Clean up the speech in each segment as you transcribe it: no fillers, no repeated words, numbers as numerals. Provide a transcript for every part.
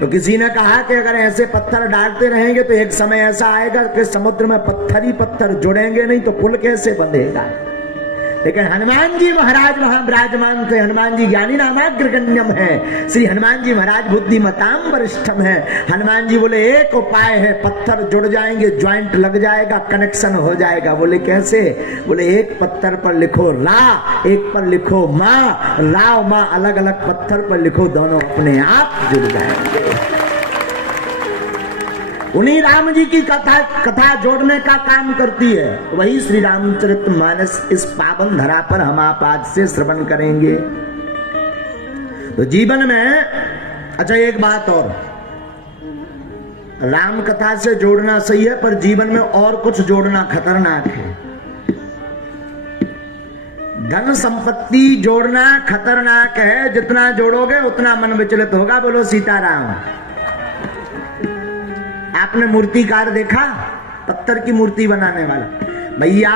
तो किसी ने कहा कि अगर ऐसे पत्थर डालते रहेंगे तो एक समय ऐसा आएगा कि समुद्र में पत्थर ही पत्थर जुड़ेंगे नहीं तो पुल कैसे बंधेगा। लेकिन हनुमान जी महाराज वहां विराजमान थे। हनुमान जी ज्ञानी नामाग्रगण्यम है, श्री हनुमान जी महाराज बुद्धिमताम वरिष्ठम है। हनुमान जी बोले एक उपाय है, पत्थर जुड़ जाएंगे, ज्वाइंट लग जाएगा, कनेक्शन हो जाएगा। बोले कैसे? बोले एक पत्थर पर लिखो रा, एक पर लिखो माँ, रा और माँ अलग अलग पत्थर पर लिखो, दोनों अपने आप जुड़ जाएंगे। उन्हीं राम जी की कथा जोड़ने का काम करती है। वही श्री रामचरितमानस इस पावन धरा पर हम आप आज से श्रवण करेंगे। तो जीवन में अच्छा एक बात और, राम कथा से जोड़ना सही है पर जीवन में और कुछ जोड़ना खतरनाक है। धन संपत्ति जोड़ना खतरनाक है, जितना जोड़ोगे उतना मन विचलित होगा। बोलो सीताराम। आपने मूर्तिकार देखा? पत्थर की मूर्ति बनाने वाला, भैया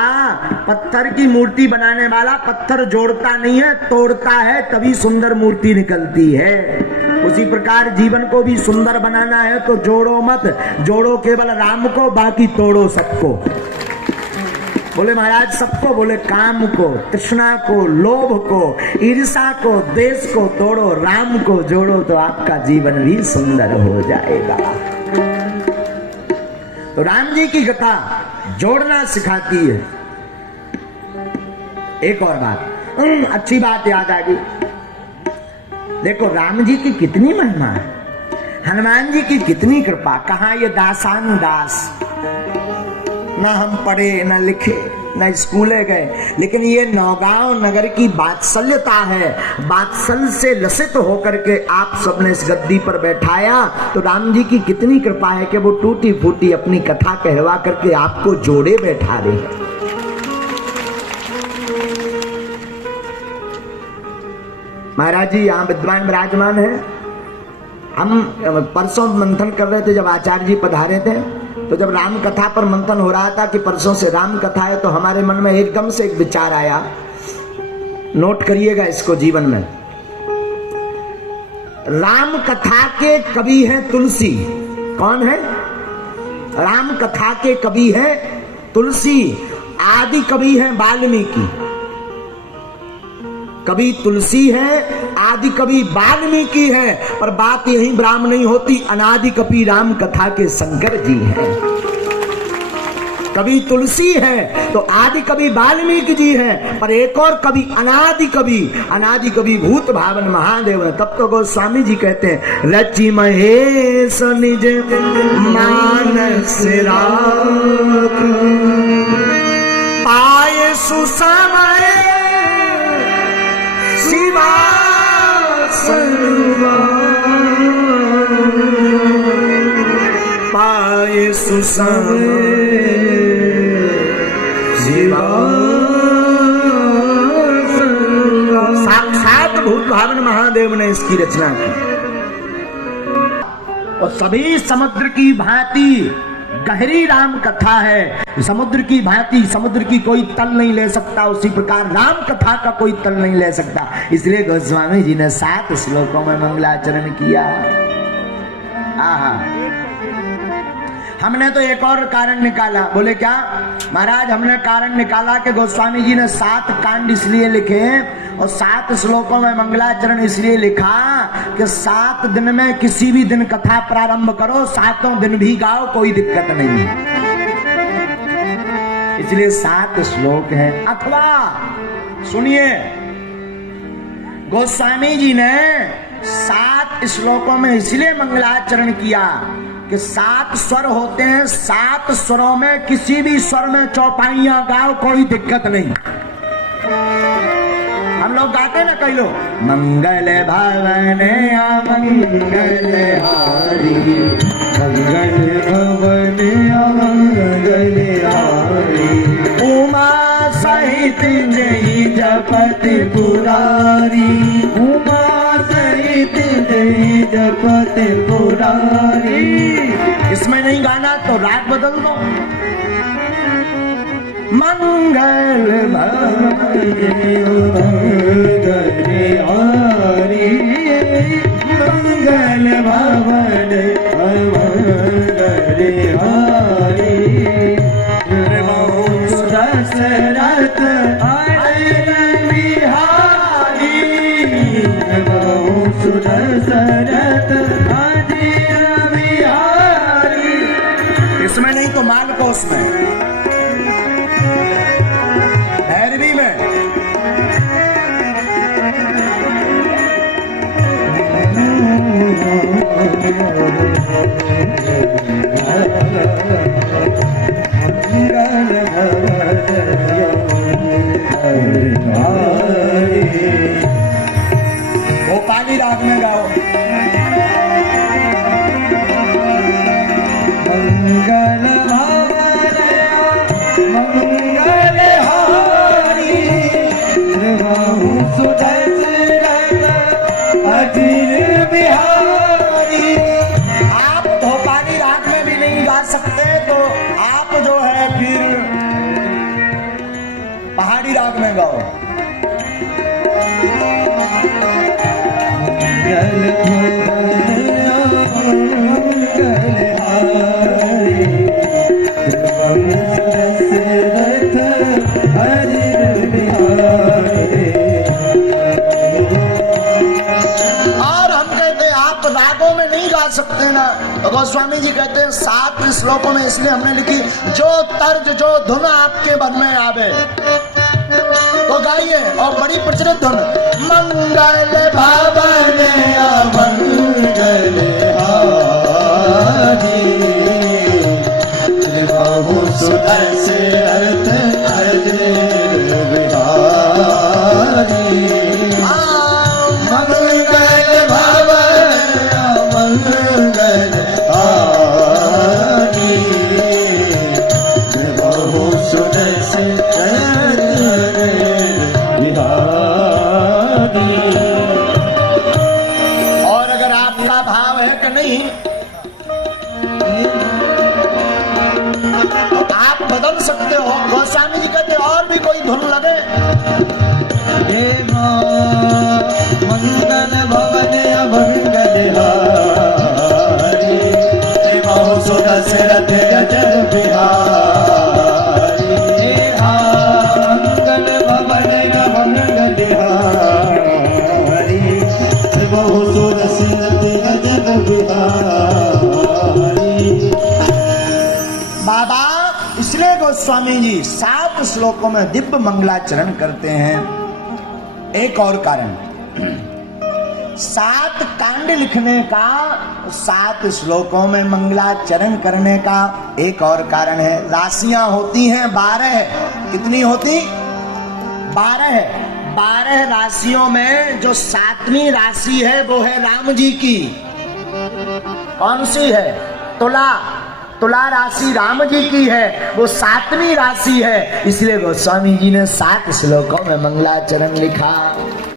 पत्थर की मूर्ति बनाने वाला पत्थर जोड़ता नहीं है, तोड़ता है, तभी सुंदर मूर्ति निकलती है। उसी प्रकार जीवन को भी सुंदर बनाना है तो जोड़ो मत, जोड़ो केवल राम को, बाकी तोड़ो सबको। बोले महाराज सबको? बोले काम को, तृष्णा को, लोभ को, ईर्षा को, द्वेष को तोड़ो, राम को जोड़ो तो आपका जीवन भी सुंदर हो जाएगा। तो राम जी की कथा जोड़ना सिखाती है। एक और बात, अच्छी बात याद आ गई। देखो राम जी की कितनी महिमा है, हनुमान जी की कितनी कृपा। कहा ये दासानुदास, ना हम पढ़े न लिखे न स्कूले गए, लेकिन ये नौगांव नगर की वात्सल्यता है। वात्सल्य से लसित होकर के आप सबने इस गद्दी पर बैठाया। तो राम जी की कितनी कृपा है कि वो टूटी फूटी अपनी कथा कहवा करके आपको जोड़े बैठा रहे हैं। महाराज जी यहाँ विद्वान विराजमान है। हम परसों मंथन कर रहे थे, जब आचार्य जी पधारे थे तो जब राम कथा पर मंथन हो रहा था कि परसों से राम कथा है, तो हमारे मन में एकदम से एक विचार आया, नोट करिएगा इसको जीवन में। राम कथा के कवि हैं तुलसी। कौन है? राम कथा के कवि हैं तुलसी। आदि कवि हैं वाल्मीकि। कवि तुलसी है, आदि कवि वाल्मीकि है, पर बात यही ब्राह्मण नहीं होती, अनादि कवि राम कथा के शंकर जी हैं। कवि तुलसी है तो आदि कवि वाल्मीकि जी हैं, पर एक और कवि अनादि कवि भूत भावन महादेव है। तब तो गोस्वामी जी कहते हैं, रचि महेश निज मानस राख, पाए सुसमय शिवा सर्वा, पाए सुसमय शिवा सर्वा। साक्षात भूत भावन महादेव ने इसकी रचना की। और सभी समुद्र की भांति गहरी राम कथा है। समुद्र की भांति, समुद्र की कोई तल नहीं ले सकता, उसी प्रकार राम कथा का कोई तल नहीं ले सकता। इसलिए गोस्वामी जी ने 7 श्लोकों में मंगलाचरण किया। आहा, हमने तो एक और कारण निकाला। बोले क्या महाराज? हमने कारण निकाला कि गोस्वामी जी ने 7 कांड इसलिए लिखे और 7 श्लोकों में मंगलाचरण इसलिए लिखा कि 7 दिन में किसी भी दिन कथा प्रारंभ करो, 7 दिन भी गाओ, कोई दिक्कत नहीं है। इसलिए 7 श्लोक है। अथवा सुनिए, गोस्वामी जी ने 7 श्लोकों में इसलिए मंगलाचरण किया कि 7 स्वर होते हैं, 7 स्वरों में किसी भी स्वर में चौपाइयां गाओ, कोई दिक्कत नहीं। हम लोग गाते ना कई लोग, मंगल भवन मंगल हारी, मंगल भवन मंगल हारी, उमा सहित जय जपत पुरारी, उमा सहित जय जपत पुरारी। इसमें नहीं गाना तो राग बदल दो। मंगल भवन मंगल हारी, मंगल भवन अमंगल हारी दशरथ अजिर बिहारी दशरथ अजिर बिहारी। इसमें नहीं तो मालकोस में, भैरवी में। भोपाली राग में गाओ। मंगल भवन मंगल हारी सुदशरथ अजिर बिहारी। आप भोपाली राग में भी नहीं गा सकते तो आप जो है फिर पहाड़ी राग में गाओ। रागों में नहीं गा सकते ना, तो गोस्वामी जी कहते हैं 7 श्लोकों में इसलिए हमने लिखी जो तर्ज जो धुन आपके मन में आवे तो गाइए। और बड़ी प्रचलित धुन मंगल भवन अमंगल हारी सुदशरथ अजिर बिहारी। मंगल भवन अमंगल हारी सुदशरथ बिहारी। और अगर आपका भाव है कि नहीं तो आप बदल सकते हो। गोस्वामी जी कहते और भी कोई धुन लगे। मंगल भवन अमंगल हारी सुदशरथ अजिर बिहारी। मंगल भवन अमंगल हारी सुदशरथ अजिर बिहारी। बाबा इसलिए गोस्वामी जी 7 श्लोकों में दिव्य मंगलाचरण करते हैं। एक और कारण 7 कांड लिखने का 7 श्लोकों में मंगलाचरण करने का एक और कारण है। राशियां होती हैं 12। कितनी होती? 12। 12 राशियों में जो 7वीं राशि है वो है राम जी की। कौन सी है? तुला। तुला राशि राम जी की है, वो 7वीं राशि है। इसलिए गोस्वामी जी ने 7 श्लोकों में मंगलाचरण लिखा।